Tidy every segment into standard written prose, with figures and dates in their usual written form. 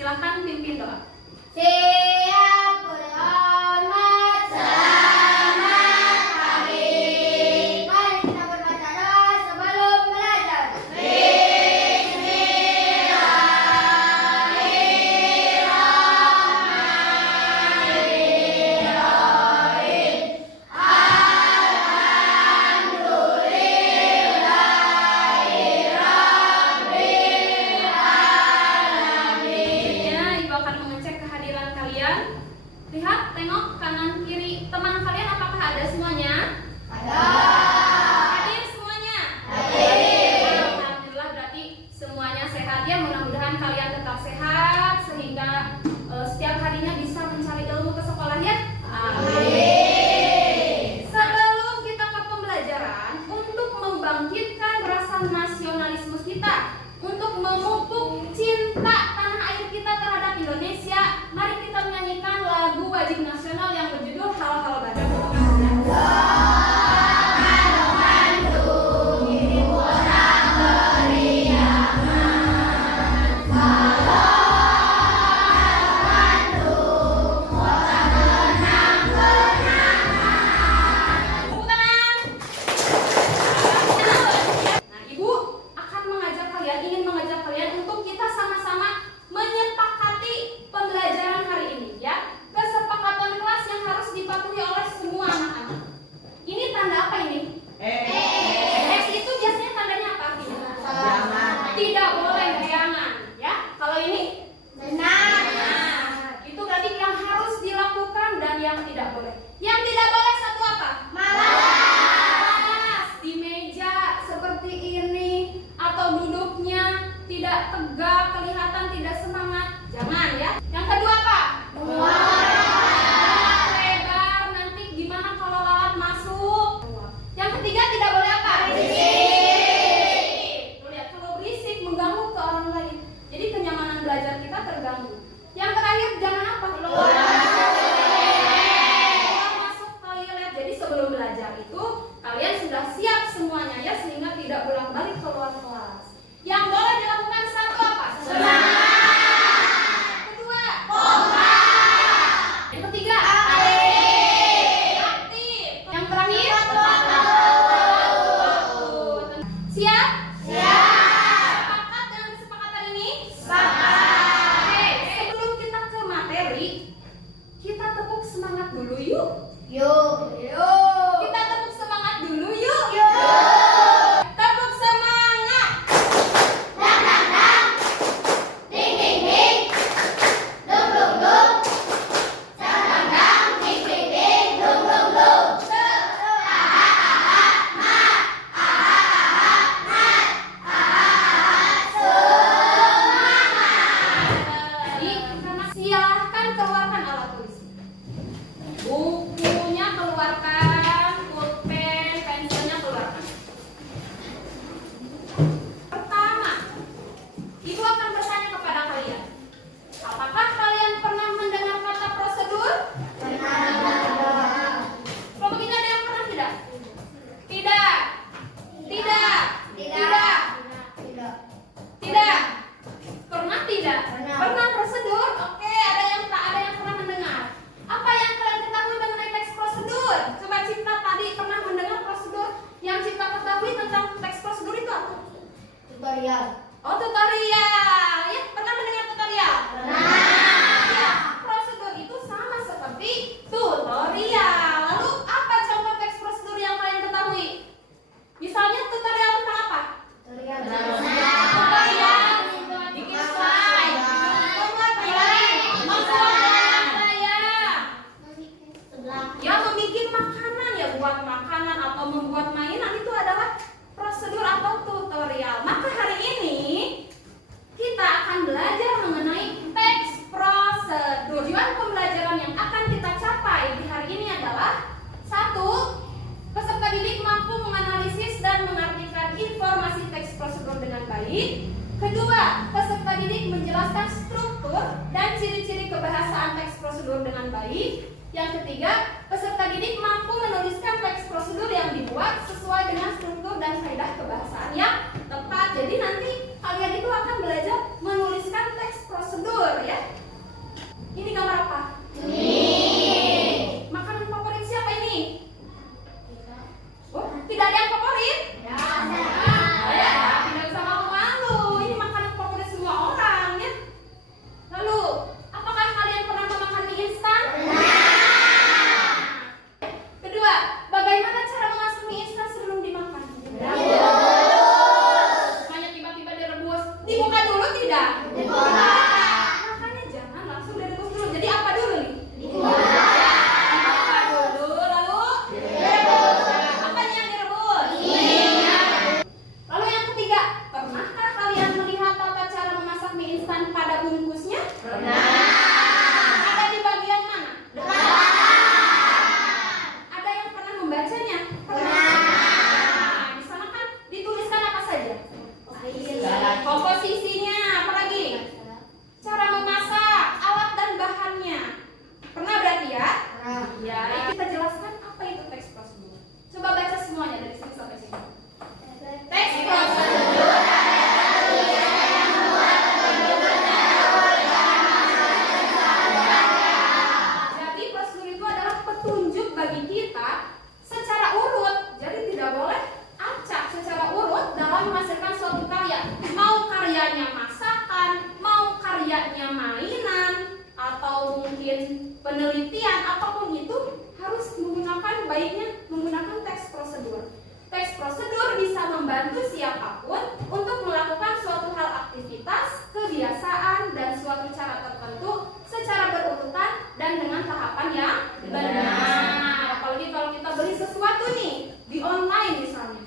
Silahkan pimpin doa. Siap, berhormat. Selamat pagi. Mari kita berbaca doa sebelum belajar. Lihat, tengok kanan kiri teman kalian, apakah ada semuanya? Ada. Hadir semuanya? Hadir. Alhamdulillah, berarti semuanya sehat ya. Mudah-mudahan kalian tetap sehat sehingga setiap harinya bisa mencari ilmu ke sekolah ya. Amin. Sebelum kita ke pembelajaran, untuk membangkitkan rasa nasionalisme kita, untuk memupuk cinta tanah air kita terhadap Indonesia, mari kita menyanyikan lagu wajib nasional yang berjudul Hal-Hal Badan. Tegak, kelihatan tidak semangat, jangan ya. Yang kedua apa? Lebar, nanti gimana kalau lalat masuk? Yang ketiga tidak boleh apa? Berisik. Tuh lihat, kalau berisik mengganggu ke orang lain, jadi kenyamanan belajar kita terganggu. Yang terakhir jangan apa? Keluar masuk toilet. Jadi sebelum belajar itu kalian sudah siap semuanya ya, sehingga tidak bolak-balik keluar kelas. Yang boleh dilakukan satu apa? Semangat. Kedua, kompak. Yang ketiga, aktif. Yang terakhir, siap? Sepakat dengan kesepakatan ini? Sepakat. Oke, sebelum kita ke materi, kita tepuk semangat dulu yuk. Yuk. Kita tepuk semangat dulu yuk. Yuk. Tepuk semangat. Dang dang dang. Ding ding ding. Dum dum dum. Dang dang dang. Ding ding ding. Dum dum dum. Jadi silahkan keluarkan alat tulis. Bukunya keluarkan, pulpen, pensilnya keluarkan. Pertama, Ibu akan bertanya kepada kalian. Apakah kalian pernah mendengar kata prosedur? Kalau begini ada yang pernah tidak? Tidak. Tidak. Tidak. Tidak. Pernah tidak? Pernah prosedur? Oke, ada yang tak, ada yang pernah mendengar. Apa yang kalian ketahui mengenai teks prosedur? Coba Cipta tadi pernah mendengar prosedur. Yang Cipta ketahui tentang teks prosedur itu apa? Tutorial. Oh, tutorial. Ya, pernah mendengar tutorial? Ya, prosedur itu sama seperti tutorial. Lalu apa contoh teks prosedur yang kalian ketahui? Misalnya tutorial tentang apa? Tutorial. Bikin slide. Membuat apa ya? Ya, membuat makanan ya, buat makanan atau membuat mainan itu adalah prosedur atau tutorial. Maka hari ini kita akan belajar mengenai teks prosedur. Tujuan pembelajaran yang akan kita capai di hari ini adalah: 1. Peserta didik mampu menganalisis dan mengartikan informasi teks prosedur dengan baik. 2. Peserta didik menjelaskan struktur dan ciri-ciri kebahasaan teks prosedur dengan baik. Yang 3. Peserta didik mampu menuliskan teks prosedur yang dibuat sesuai dengan struktur dan kaidah kebahasaan yang tepat. Jadi nanti kalian itu akan belajar menuliskan teks prosedur ya. bisa membantu siapapun untuk melakukan suatu hal aktivitas, kebiasaan, dan suatu cara tertentu secara berurutan dan dengan tahapan yang benar. Apalagi kalau kita beli sesuatu nih di online misalnya,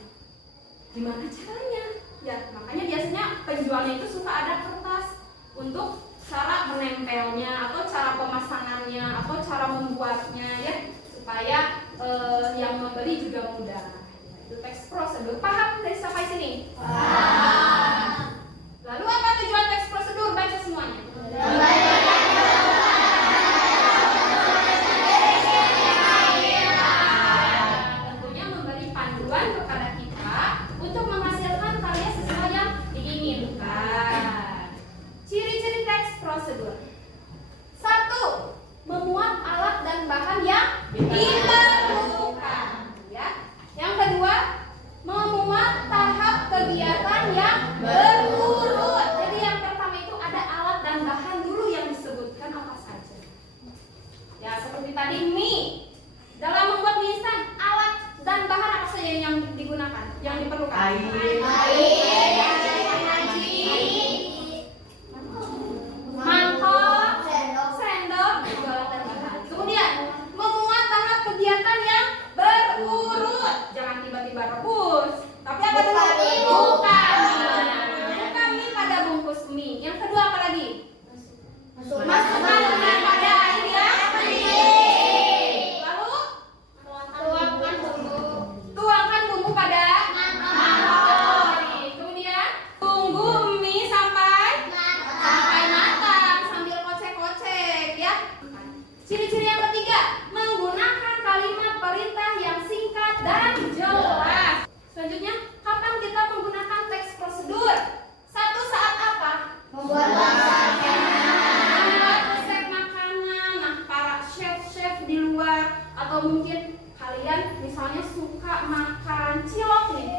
gimana caranya? Ya, makanya biasanya penjualnya itu suka ada kertas untuk cara menempelnya atau cara pemasangannya atau cara membuatnya ya, supaya yang membeli juga mudah. Itu teks prosedur. Paham dari sampai sini? Paham. Lalu apa tujuan teks prosedur? Baca semuanya. Tentunya memberi panduan kepada kita untuk menghasilkan karya sesuai yang diinginkan. Ciri-ciri teks prosedur. 1. Memuat alat dan bahan yang diperlukan. Ya. Yang kedua, memuat tahap kegiatan yang berurut. Jadi yang pertama itu ada alat dan bahan dulu yang disebutkan apa saja. Ya, seperti tadi mie. Dalam membuat mie instan, alat dan bahan apa saja yang digunakan, yang diperlukan? Air. Mangkok, sendok, itu alat dan bahan. Kemudian memuat tahap kegiatan yang berurut. Jangan tiba-tiba rebus. Tapi apa dulu? Buka mie pada bungkus mie. Yang kedua apa lagi? Masukkan dengan pada air yang mendidih. Lalu tuangkan bumbu pada mangkok. Kemudian tunggu mie sampai matang sambil kocek-kocek ya. Ciri-ciri yang ketiga, menggunakan kalimat perintah yang singkat dan jelas. Selanjutnya, kapan kita menggunakan teks prosedur? 1. Saat apa? Membuat resep makanan. Nah, para chef-chef di luar atau mungkin kalian misalnya suka makan cilok nih,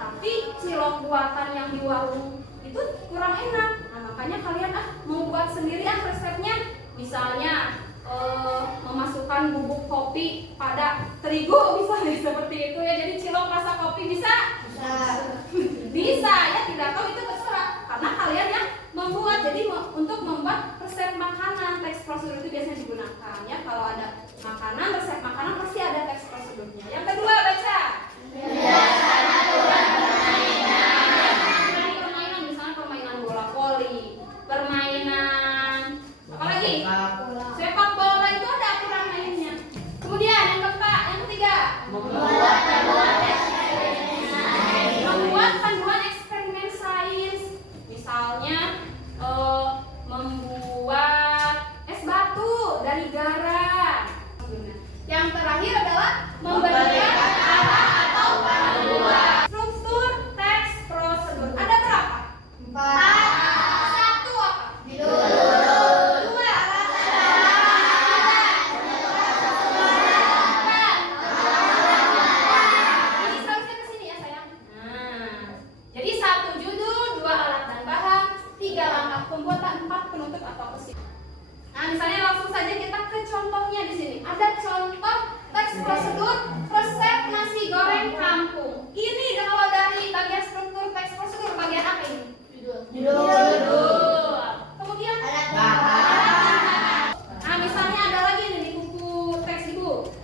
tapi cilok buatan yang di warung itu kurang enak. Nah, makanya kalian mau buat sendiri resepnya. Misalnya memasukkan bubuk kopi pada terigu misalnya seperti itu ya. Jadi cilok rasa kopi bisa? Bisa ya, tidak tahu itu terserah. Karena kalian yang membuat. Jadi untuk membuat resep makanan, teks prosedur itu biasanya digunakan ya. Kalau ada makanan, resep makanan pasti ada teks prosedurnya. Yang kedua, baca. Permainan, misalnya permainan bola voli, permainan apa lagi? Sepak bola itu ada aturan mainnya. Kemudian yang keempat, yang ketiga, membuat panduan eksperimen sains. Misalnya membuat es batu dari garam. Yang terakhir adalah memberikan arah atau panduan. Struktur teks prosedur ada berapa? 4. 1 apa? Pembuatan 4 penutup atau kesimpulan. Nah, misalnya langsung saja kita ke contohnya di sini. Ada contoh teks prosedur resep nasi goreng kampung. Ini kalau dari bagian struktur teks prosedur bagian apa ini? Judul. Kemudian bahan. Nah, misalnya ada lagi nih di buku teks ibu.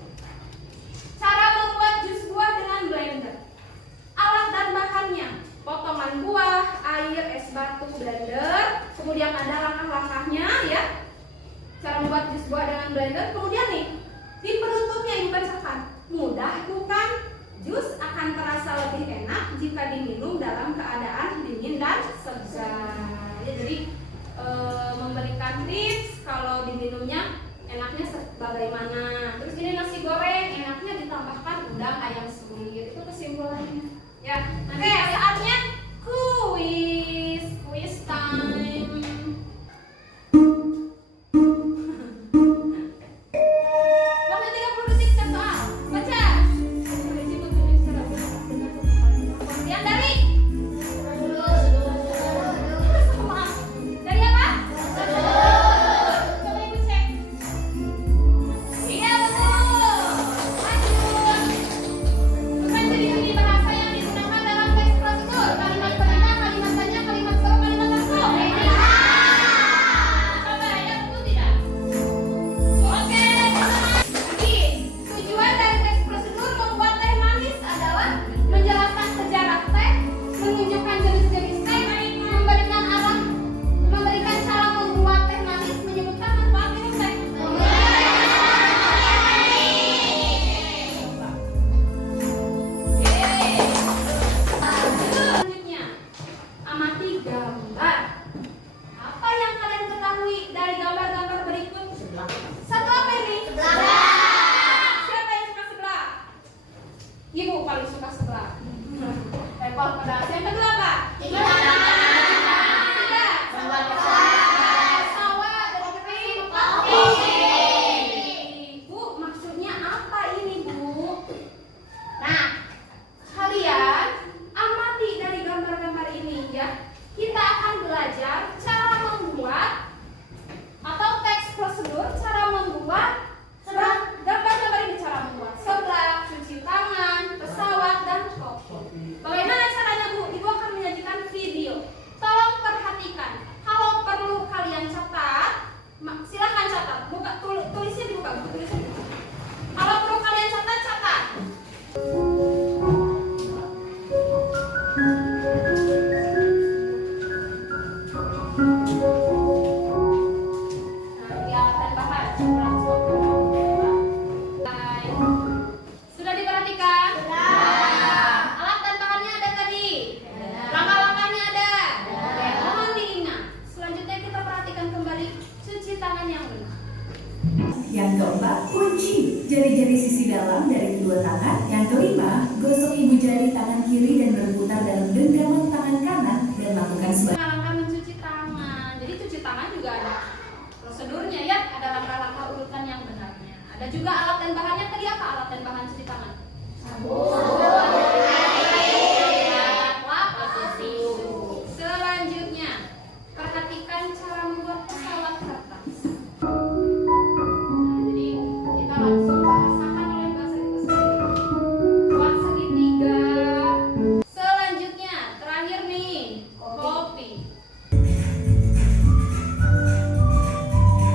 Cara membuat jus buah dengan blender. Alat dan bahannya: potongan buah, air, es batu, blender. Kemudian ada langkah-langkahnya ya. Cara membuat jus buah dengan blender. Kemudian nih, di penutupnya dibacakan. Mudah bukan? Jus akan terasa lebih enak jika diminum dalam keadaan dingin dan segar. Ya, jadi memberikan tips kalau diminumnya enaknya bagaimana. Terus ini nasi goreng enaknya ditambahkan udang ayam suwir. Itu kesimpulannya. Ya, nanti saatnya quiz time. Waktu 30 detik setiap soal. Baca. Kemudian dari apa? Coba ibu cek. Iya betul. Lanjut. Bukan ciri-ciri bahasa yang digunakan dalam dalam dari kedua tangan. Yang kelima, gosok ibu jari tangan kiri dan berputar dalam genggaman tangan kanan dan lakukan sebaliknya. Langkah mencuci tangan. Jadi cuci tangan juga ada prosedurnya ya, ada langkah-langkah urutan yang benarnya. Ada juga alat dan bahannya. Tadi apa alat dan bahan cuci tangan? Selanjutnya, perhatikan cara membuat pesawat kertas. Nah, jadi kita langsung bahasakan oleh bahasa Inggris sendiri. Buat segitiga. Selanjutnya, terakhir nih, kopi.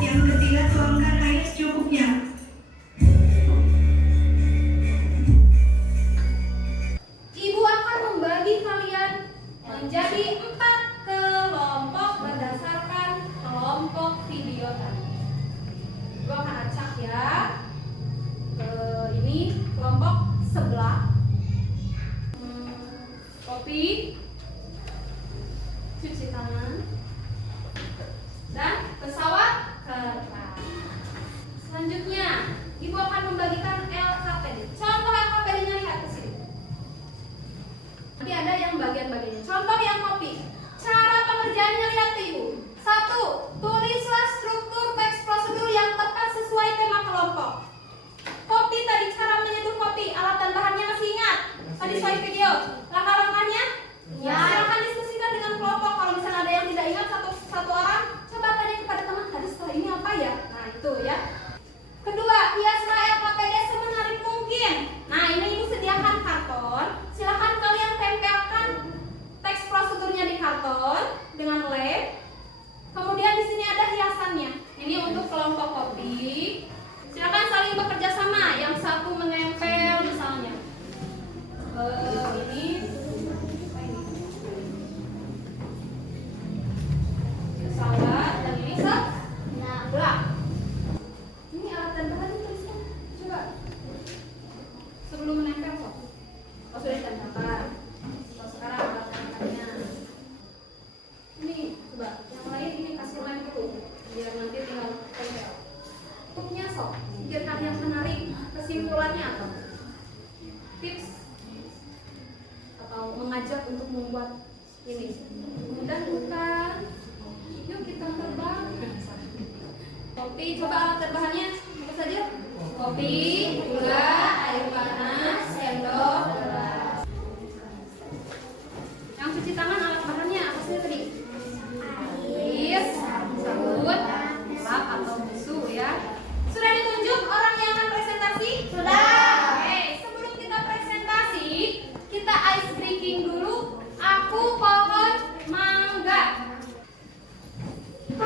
Yang ketiga, tuangkan air secukupnya. Ibu akan membagi kalian menjadi 4 kelompok berdasarkan kelompok video tadi. Ibu akan acak ya. Ini kelompok sebelah. Kopi, cuci tangan, dan pesawat kertas. Selanjutnya, ibu akan membagikan LKPD. Contoh LKPD-nya lihat ke sini. Nanti ada yang bagian-bagiannya. Contoh yang kopi. Cara pengerjaannya lihat tuh ibu. 1. Tulislah struktur teks prosedur yang tepat sesuai tema kelompok. Kopi tadi, cara menyeduh kopi, alat dan bahannya masih ingat? Tadi sesuai video. Langkah-langkahnya? Ya. Silahkan diskusikan dengan kelompok. Kalau misalnya ada yang tidak ingat satu orang, coba tanya kepada teman, tadi setelah ini apa ya? Nah itu ya. Kedua, hiaslah LKPD semenarik mungkin. Nah ini ibu sediakan karton. Silahkan kalian tempelkan teks prosedurnya di karton dengan lem. Kemudian di sini ada hiasannya. Ini untuk kelompok kopi. Silakan saling bekerja sama. Yang satu menempel misalnya. Ini pesawat dan ini sebelah. Ini alat dan bahannya tuliskan. Coba. Sebelum menempel kok. Oh sudah ditempelkan. Kalau sekarang alat dan bahannya. Ini coba. Yang lain ini kasih lem dulu. Biar nanti tinggal tempel. Tutupnya sok. Biar kalian menarik kesimpulannya apa? Tips atau mengajak untuk membuat ini mudah bukan? Yuk kita terbang. Kopi, coba alat dan bahannya apa saja? Kopi, gula, air panas, sendok, gelas. Yang cuci tangan alat bahannya apa saja tadi? Air, sabun, lap atau tisu ya. Sudah ditunjuk orang yang akan presentasi? Sudah. Oke, sebelum kita presentasi, kita ice breaking dulu. Aku pohon mangga. 1, 2,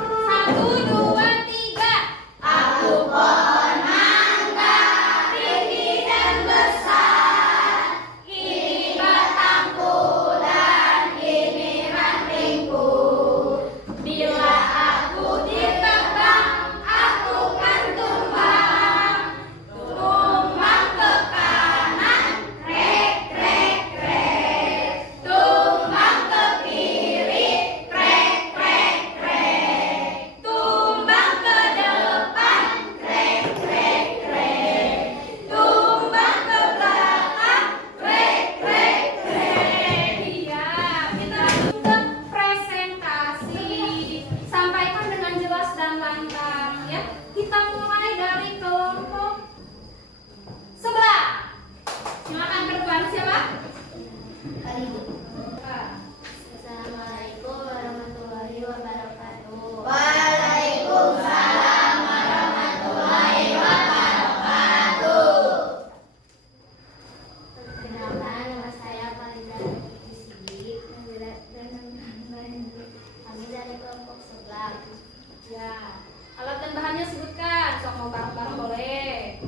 3. Aku pohon mangga, tinggi dan besar. Ini batangku dan ini rantingku. Bila aku ditebang, aku kan tumbang. Tumbang ke kanan, krek krek krek. Tumbang ke kiri, krek krek krek. Tumbang ke depan, krek krek krek. Tumbang ke belakang, krek krek krek. Iya, kita sudah presentasi. Sampaikan dengan jelas dan lantang ya. Kita mulai dari kelompok sebelah. Silakan berdepan siapa? Kali itu. Pak. Assalamualaikum warahmatullahi wabarakatuh. Waalaikumsalam warahmatullahi wabarakatuh. Perkenalkan, nama saya Fariza Sidik kami dari kelompok sebelah. Ya. Alat dan bahannya sebutkan. Sok mau bareng-bareng boleh.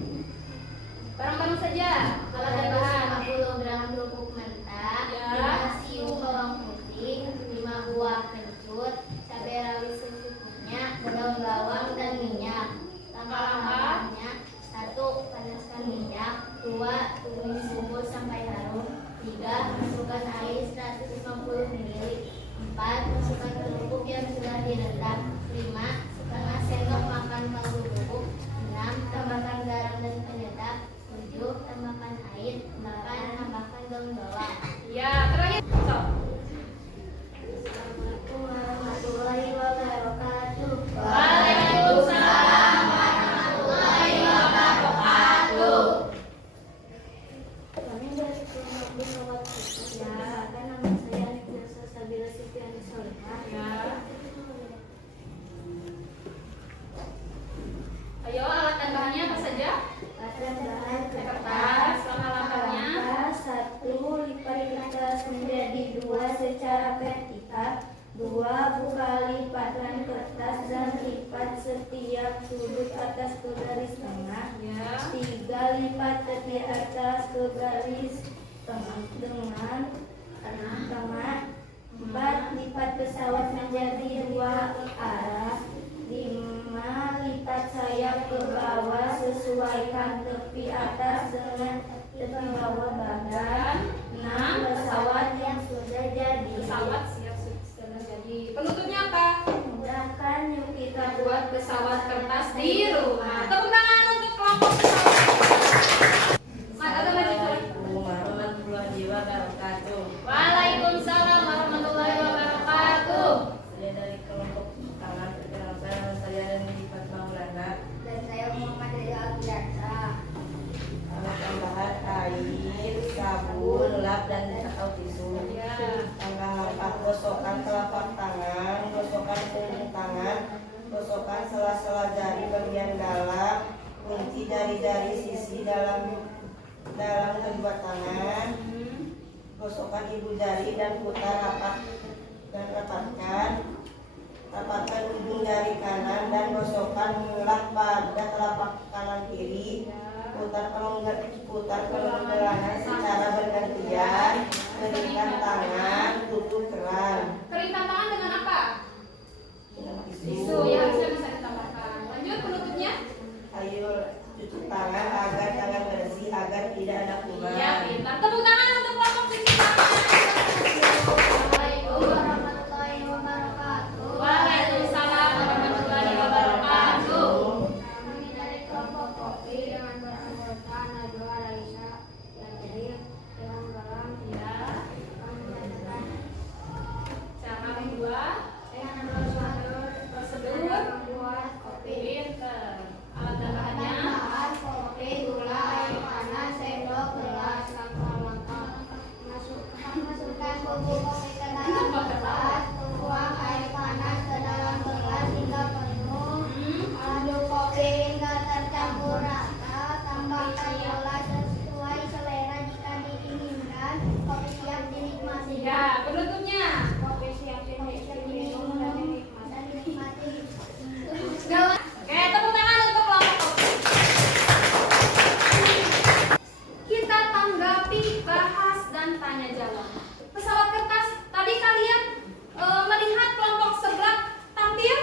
Bareng-bareng saja. Alat dan bahan. 50 gram kerupuk mentah, Ya. 5 siung bawang putih, 5 buah kencur, cabai rawit secukupnya, daun bawang dan minyak. Langkah-langkahnya: 1. Panaskan minyak. 2. Tumis bubur sampai harum. 3. Masukkan air 150 ml. 4. Masukkan kerupuk yang sudah direndam. 5. Setengah sendok makan kaldu bubuk. 6. Tambahkan garam dan penyedap. 7. lipat sudut atas ke garis tengah. Ya. 3 lipat tepi atas ke garis tengah dengan tengah. 4 lipat pesawat menjadi 2 arah. 5 lipat sayap ke bawah, sesuaikan tepi atas dengan tepi bawah badan. 6 pesawat yang sudah jadi. Pesawat siap sudah jadi. Penutupnya apa? Mudahkan yuk kita Buat pesawat kertas di rumah. Tepuk tangan untuk kelompok pesawat. Ada lagi tuh. Warahmatullahi wabarakatuh. Waalaikumsalam warahmatullahi wabarakatuh. Saya dari kelompok tangan perkenalkan nama saya Nifat Maulana. dan saya Muhammad Ria Alfiansa. Alat tambahan air, sabun, lap dan atau tisu. Ya. Langkah-langkah gosokkan telapak tangan, gosokkan punggung tangan, gosokkan sela-sela jari bagian dalam, kunci jari-jari sisi dalam kedua tangan. Gosokkan ibu jari dan putar rapat dan rapatkan ujung jari kanan dan gosokkan belah pada telapak kanan kiri. Putar pelenggaran secara bergantian. Keringkan tangan, tutup keran. Keringkan tangan dengan apa? Tisu ya, harusnya bisa ditambahkan. Lanjut penutupnya. Ayo cuci tangan agar tangan bersih, agar tidak ada kuman. Ya, pintar. Tepuk tangan untuk kelompok cuci tangan. Assalamualaikum warahmatullahi wabarakatuh. Waalaikumsalam warahmatullahi wabarakatuh. Kami dari kelompok kopi dengan beranggota Najwa Raisa Yadri dengan Galang. Ya. Kami menyatakan Cara membuat dengan prosedur membuat kopi. pintar. Alat tambahannya. Bahan kopi, gula, air panas, sendok, gelas, langkah-langkah. Masukkan bubuk kopi ke dalam gelas, tuang air panas ke dalam gelas hingga penuh. Aduk kopi hingga tercampur rata. Tambahkan gula sesuai selera jika diinginkan. Kopi siap dinikmati. Ya, penutupnya. Kopi siap diminum dan dinikmati. Oke, tepuk tangan untuk kelompok kopi. Kita tanggapi, bahas, dan tanya jawab. Pesawat kertas, tadi kalian melihat kelompok sebelah tampil.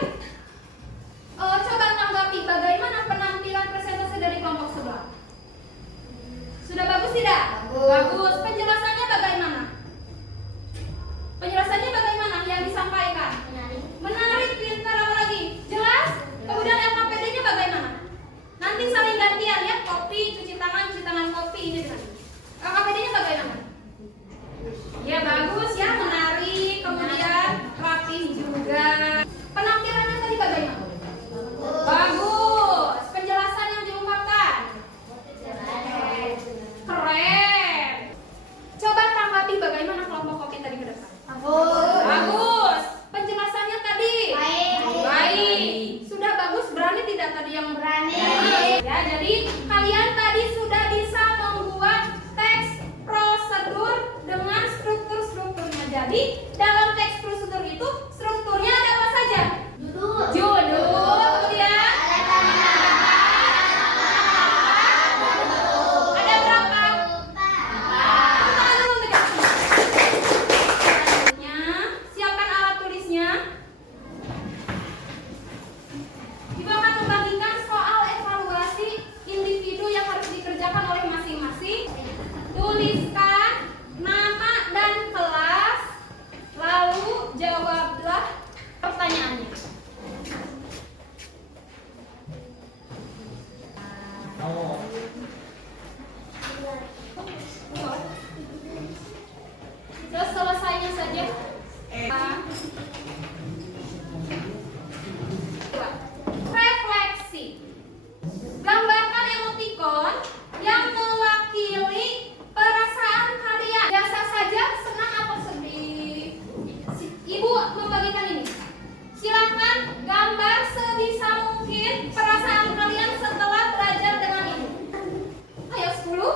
Coba tanggapi bagaimana penampilan presentasi dari kelompok sebelah. Sudah bagus tidak? Bagus. Penjelasannya bagaimana? Penjelasannya bagaimana yang disampaikan? Menarik, pintar, apa lagi? Jelas? Kemudian LKPD-nya bagaimana? Nanti saling gantian ya, kopi, cuci tangan kopi ini dengan LKPD-nya bagaimana? Ya bagus ya, menarik, kemudian rapih juga. Penampilannya tadi bagaimana? Bagus. Penjelasan yang diungkapkan? Keren. Coba tanggapi bagaimana kelompok kopi tadi ke depan? Bagus. Penjelasannya tadi? Baik. Sudah bagus, berani tidak tadi yang berani? Ya, jadi kalian tadi sudah bisa membuat teks prosedur dengan struktur-strukturnya. Jadi dalam teks prosedur itu strukturnya ada apa saja? Judul, kemudian ada berapa? Tangan dulu tegak. Selanjutnya, siapkan alat tulisnya. Ibu akan membagikan soal evaluasi individu yang harus dikerjakan oleh masing-masing. Tuliskan nama dan kelas, lalu jawablah pertanyaannya. Terus selesainya saja. Refleksi. Gambarkan emotikon yang mewakili perasaan kalian. Biasa saja, senang atau sedih. Ibu membagikan ini. Silakan gambar sebisa mungkin perasaan kalian setelah belajar dengan ini. Ayo 10,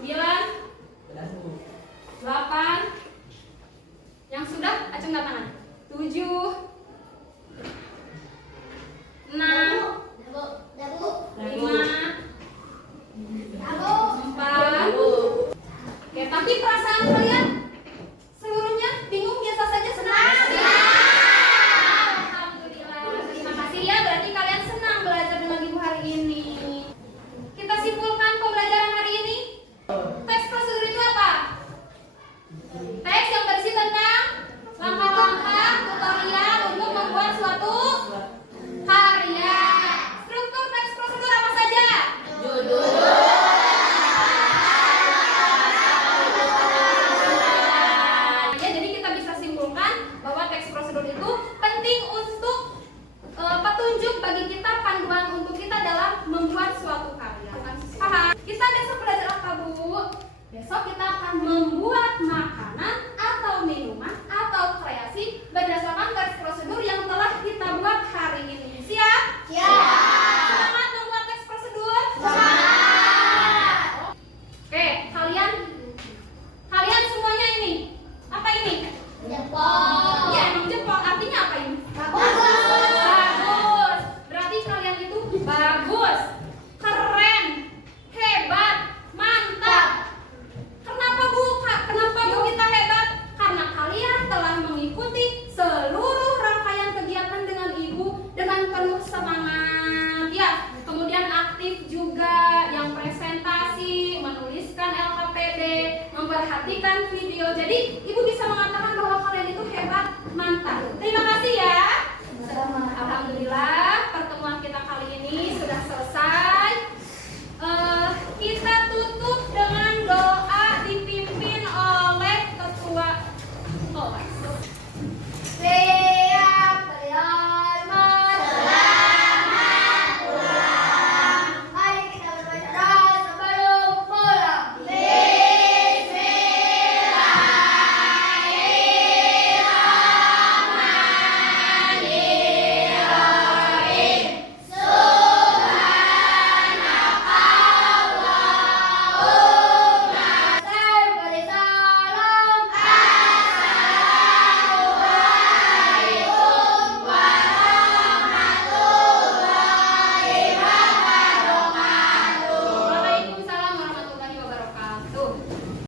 9, 8, 7, 6, 5, 4, 3, 2, 1. Kita besok belajar apa, Bu? Besok kita akan membuat makanan atau minuman atau kreasi berdasarkan teks prosedur yang telah kita buat hari ini. Siap? Semangat membuat teks prosedur? Oke, kalian semuanya ini. Apa ini? Iya, emang jempol. Artinya apa ini? Bagus. Berarti kalian itu bagus, keren, hebat, mantap. Kenapa Bu? Kenapa Bu kita hebat? Karena kalian telah mengikuti seluruh rangkaian kegiatan dengan Ibu dengan penuh semangat. Ya, kemudian aktif juga yang presentasi, menuliskan LKPD, memperhatikan video. Jadi Ibu bisa mengatakan bahwa kalian itu hebat, mantap. Terima kasih ya.